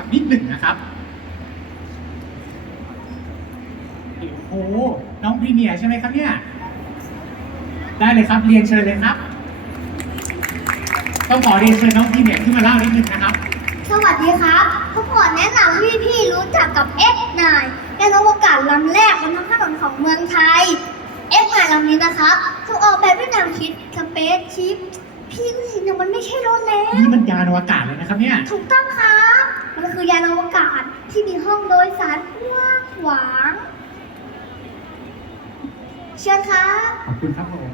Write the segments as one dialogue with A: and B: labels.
A: ฟังนิดหนึ่งนะครับโอ้โหน้องพรีเมียร์ใช่ไหมครับเนี่ย ได้เลยครับเรียนเชิญเลยครับ ต้องขอเรียนเชิญน้องพรีเมียร์ขึ้นมาเล่านิดหนึ่งนะครับ
B: สวัสดีครับผมขอแนะนำให้พี่รู้จักกับ F9 ยานอวกาศลำแรกบนท้องถนนของเมืองไทย F9 ลำนี้นะครับถูกออกแบบด้วยแนวคิดสเปซชิปพี่ก็เห็นนะมันไม่ใช่รถแล้ว
A: นี่มันยานอวกาศเลยนะครับเนี่ย
B: ถูกต้องครับ มันคือยานอวกาศที่มีห้องโดยสารกว้างขวางเชิญครับ
A: ขอบคุณครับผม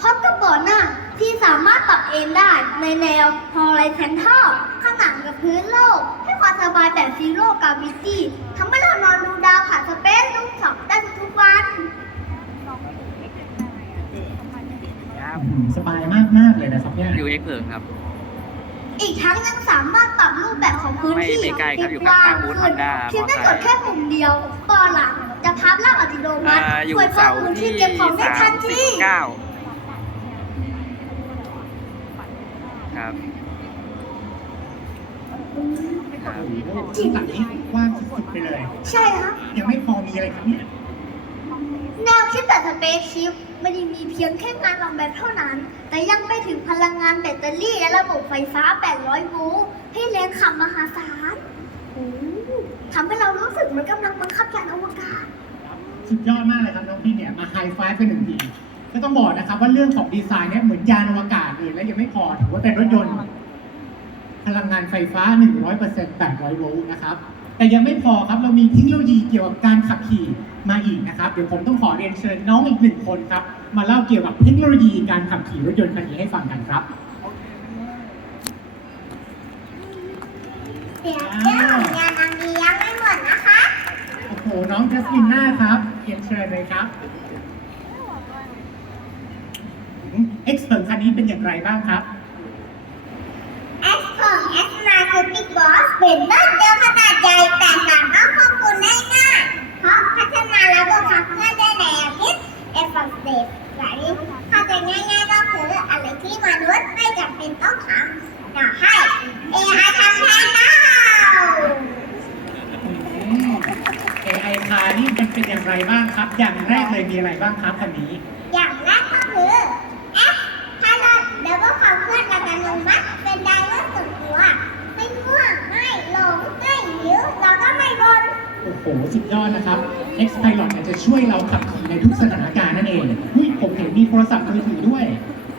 B: พร้อมกับเบาะหน้าที่สามารถปรับเอนได้ในแนว horizontal ข้างหลังกับพื้นโลก ให้ความสบายแบบ zero gravity ทำให้เรานอนดูดาวผ่านสเปซลูกสองได้ทุกๆวัน
A: อืมสบายมากมากๆเลยนะครับเนี่ย
C: อยู่เอ็กเพิงครับ
B: อีกทั้งยังสามารถปรับรูปแบบของพื้นที่
C: ไม่ไม่ไกลครับอยู่
B: ให้กว้
C: ข้างๆบูธ Honda
B: เพียงแค่
C: ม
B: ก
C: อ
B: ด
C: ไซค์
B: แค่ปุ่มเดียวปอหลังจะพับล่างอัตโนมัติ
C: อ่าอยู่
B: ช่วยเพิ่
C: เสาม
B: พื้นที่
C: ที่
B: เก็บของได้ทั
C: สานมสิ
B: ที
C: บเก้าครับครับ
A: โอ้โหที่หลังนี้กว้างสุดๆไปเลย
B: ใช่ครับ
A: ยังไม่พอมีอะไรครับเนี่ย
B: แนวคิดแบบสเปซชิพไม่ได้มีเพียงแค่งานออกแบบเท่านั้น แต่ยังไปถึงพลังงานแบตเตอรี่ และระบบไฟฟ้า 800 โวลต์ให้แรงขับมหาศาลทำให้เรารู้สึกเหมือนกำลังบังคับยานอวกาศ
A: สุดยอดมากเลยครับน้องพี่เนี่ยมาไฮไฟฟ์เป็นหนึ่งทีก็ต้องบอกนะครับว่าเรื่องของดีไซน์เนี่ยเหมือนยานอวกาศเลยและยังไม่พอถือว่าเป็นรถยนต์ พลังงานไฟฟ้า 100% 800 โวลต์นะครับ แต่ยังไม่พอครับเรามีเทคโนโลยีเกี่ยวกับการขับขี่มาอีกนะครับเดี๋ยวผมต้องขอเรียนเชิญน้องอีกหนึ่งคนครับมาเล่าเกี่ยวกับเทคโนโลยีการขับขี่รถยนต์คันนี้ให้ฟังกันครับ
B: เดี๋ยวเรื่องของยานอันนี้ยังไม่หมดนะคะ
A: โอ้โหน้องจัสมินน่าครับเรียนเชิญเลยครับเอ็กซ์เพิคันนี้เป็นอย่างไรบ้างครับ
B: S ของ S มาคือ Big Boss เป็นรถยนต์ขนาดใหญ่แต่สามารถควบคุมได้ง่ายเพราะพัฒนาระบบขับเคลื่อนด้วยแนวคิด F of Step หลายเข้าใจง่ายๆก็คืออะไรที่มนุษย์ไม่จำเป็นต้องทำแต่ให้ AI ทำแทนเรา
A: อืม AI คานี่มันเป็นอย่าง ไรบ้างครับ อย่างแรกเลยมีอะไรบ้างครับคันนี้
B: อย่างแรกก็คือ F ถ้าเราเดี๋ยวก็ขับเคลื่อนอัตโนมัติเป็นไดเวอร์ส่วนตัวไม่ง่วงไม่หลงไม่หิวเราก็ไม่บ่น
A: โอ้โหสุดยอดนะครับ X Pilot เนี่ยจะช่วยเราขับขี่ในทุกสถานการณ์นั่นเองอุ้ยผมเห็นมีโทรศัพท์มือถือด้วย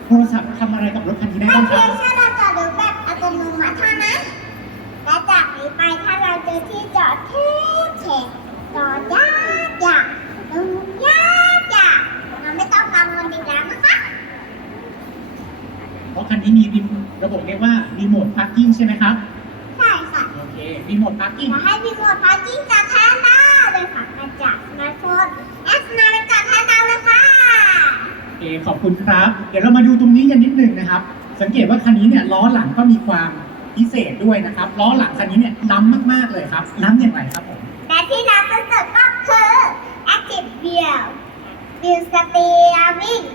A: โทรศัพท์ทำอะไรกับรถคันนี้ได้
B: ไม่
A: บ้างค
B: เพี
A: รั
B: ย
A: บ
B: งแค่เราจอดรถแบบอัตโนมัติเท่านั้น และจากนี้ไปถ้าเราเจอที่จอดแคบแฉะจอดยากยากลงยากยากเราไม่ต้องกังวลอีกแล้วนะคะ
A: เพราะ คันนี้มีระบบเรียกว่ารีโมทพาร์กิ้งใช่ไหมครับ
B: ใช่ค่ะ
A: โอเครีโมทพาร์กิ้ง
B: จะให้รีโมทพาร์กิ้งจากแทนดาวเลยค่ะมาจากสมาร์ทโฟนแอปมาจากแทนดาวเลยค่ะ
A: โอเค ขอบคุณครับ เดี๋ยวเรามาดูตรงนี้กันนิดนึงนะครับ สังเกตว่าคันนี้เนี่ยล้อหลังก็มีความพิเศษด้วยนะครับ ล้อหลังคันนี้เนี่ยล้ำมากๆเลยครับ ล้ำอย่างไรครับผม
B: และที่เราจะสุดก็คือ Active Wheel Wheel Steering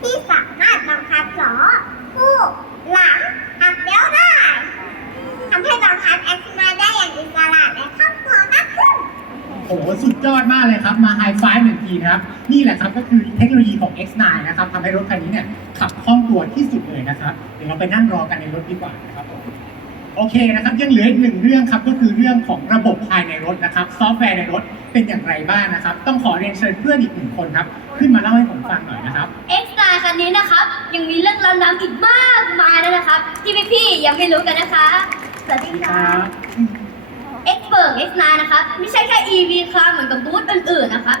B: ที่สามารถบังคับล้อ คู่หลังหักเลี้ยวได้ทำให้บางคับแอคมาได้อย่างอิสระและครอบครัวมากขึ้น
A: โอ้โหสุดยอดมากเลยครับ มาไฮไฟหนึ่งทีนะครับ นี่แหละครับก็คือเทคโนโลยีของ X9 นะครับทำให้รถคันนี้เนี่ยขับคล่องตัวที่สุดเลยนะครับ เดี๋ยวเราไปนั่งรอกันในรถดีกว่านะครับ โอเคนะครับยังเหลืออีกหนึ่งเรื่องครับก็คือเรื่องของระบบภายในรถนะครับซอฟต์แวร์ในรถเป็นอย่างไรบ้างนะครับ ต้องขอเรียนเชิญเพื่อนอีกหนึ่งคนครับ ขึ้นมาเล่าให้ผมฟังหน่อยนะครับ
D: X 9คันนี้นะครับ ยังมีเรื่องราวๆอีกมากมายเลยนะครับ ที่พี่ๆยังไม่รู้กันนะคะ
B: สวัสดีค่ะ
D: X เบิร์ก X 9นะครับไม่ใช่แค่ EV คาร์เหมือนกับบูธอื่นๆนะครับ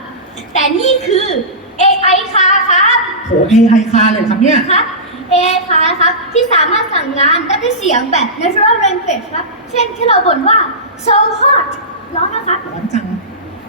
D: แต่นี่คือ AI คาร์ครับ
A: โห AI คาเลยครับเนี่ย
D: ครับ AI คาร์ครับที่สามารถสั่งงานได้ด้วยเสียงแบบ natural language ครับ เช่นที่เราบ่นว่า so hot ร้อนนะครับ
A: ร้อนจัง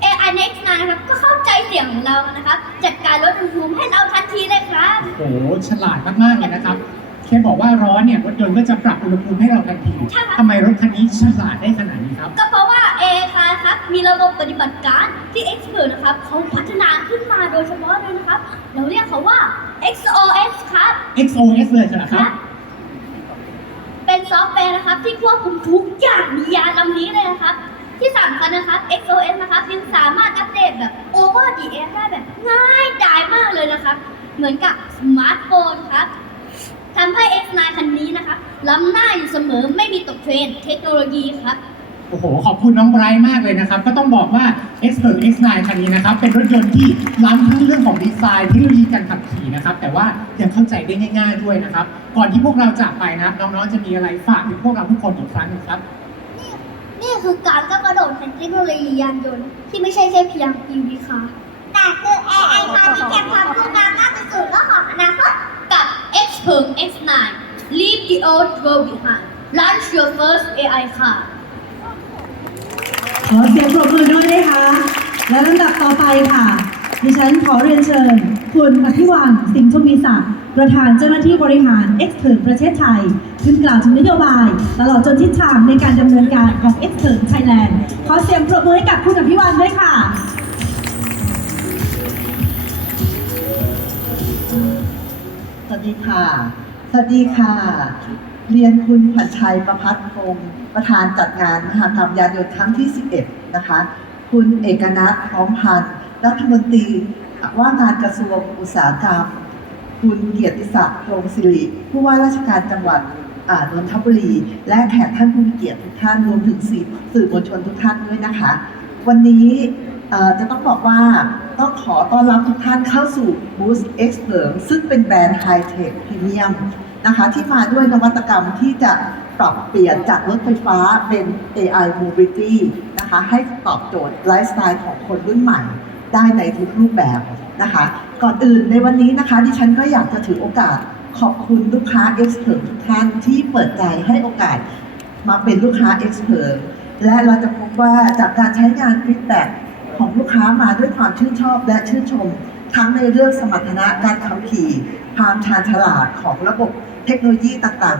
D: AI Next นะครับก็เข้าใจเสียงของเรานะครับ จัดการลดอุณหภูมิให้เราทันทีเลยครับ
A: โหฉลาดมากๆเลยนะครับแค่บอกว่าร้อนเนี่ยรถยนต์ก็จะปรับอุณหภูมิให้เราทันที
D: ใช่ครับ
A: ทำไมรถคันนี้ฉลาดได้ขนาดนี้ครับ
D: ก็เพราะว่า AI ครับ มีระบบปฏิบัติการที่ Expert นะครับเขาพัฒนาขึ้นมาโดยเฉพาะเลยนะครับ เราเรียกเขาว่า XOS ครับ
A: XOS เลยเหรอครับ
D: เป็เป็นซอฟต์แวร์นะครับที่ควบคุมทุกอย่างในยานลำนี้เลยนะครับ ที่สำคัญนะครับ XOS นะครับยังสามารถอัปเดตแบบ over the air ได้แบบง่ายดายมากเลยนะครับ เหมือนกับสมาร์ทโฟนครับทำให้ X9 คันนี้นะครับล้ำหน้าอยู่เสมอไม่มีตกเทรนด์เทคโนโลยีครับ
A: โอ้โห ขอบคุณน้องไบรท์มากเลยนะครับ ก็ต้องบอกว่า X 8 X9 คันนี้นะครับ เป็นรถยนต์ที่ล้ำทั้งเรื่องของดีไซน์เทคโนโลยีการขับขี่นะครับ แต่ว่ายังเข้าใจได้ง่าย ๆด้วยนะครับ ก่อนที่พวกเราจากไปนะครับ น้องๆ จะมีอะไรฝากถึงพวกเราทุกคนอีกครั้งหนึงครับ
D: นี่นี่คือการก้าวกระโดดแห่งเทคโนโลยียานยนต์ที่ไม่ใช่แค่เพียง EV ค่ะ
B: แต่คือ AI ค่ะที่จะพาพวกเราก้าวไปสู่โลกของอนาคต
D: กับ X เพิง X9 Leave the old world behind Launch your first AI car
E: ขอเสียงปรบมือด้วยนะคะ และลำดับต่อไปค่ะ ดิฉันขอเรียนเชิญ คุณอภิวังสิงห์ทวีศักดิ์ประธานเจ้าหน้าที่บริหาร x t e r n ประเทศไทยขึ้นกล่าวถึงนโยบาย ตลอดจนทิศทางในการดำเนินการของ x t e r n Thailand ขอเสียงปรบมือให้กับคุณอภิวังด้วยค่ะ
F: สวัสดีค่ะ สวัสดีค่ะ เรียนคุณขวัญชัยประพัฒน์พงศ์ประธานจัดงานมหกรรมยานยนต์ครั้งที่ 11 นะคะ คุณเอกนัทพร้อมพันธ์รัฐมนตรีว่าการกระทรวงอุตสาหกรรม คุณเกียรติศักดิ์พงศิริผู้ว่าราชการจังหวัดอ่านนทบุรี และแขกท่านผู้มีเกียรติทุกท่านรวมถึงสื่อมวลชนทุกท่านด้วยนะคะ วันนี้เอ่อจะต้องบอกว่าต้องขอต้อนรับทุกท่านเข้าสู่ Boost X เลิซึ่งเป็นแบรนด์ไฮเทคพรีเมียม นะคะที่มาด้วยนวัตกรรมที่จะปรับเปลี่ยนจากรถไฟฟ้าเป็น AI Mobility นะคะให้ตอบโจทย์ไลฟ์สไตล์ของคนรุ่นใหม่ได้ในทุกรูปแบบนะคะ ก่อนอื่นในวันนี้นะคะดิฉันก็อยากจะถือโอกาสขอบคุณลูกค้า X เทุกท่านที่เปิดใจให้โอกาสมาเป็นลูกค้า Expert และเราจะพบว่าจากการใช้งานฟีดแบ็ของลูกค้ามาด้วยความชื่นชอบและชื่นชม ทั้งในเรื่องสมรรถนะการขับขี่ความชาญฉลาดของระบบ เทคโนโลยีต่าง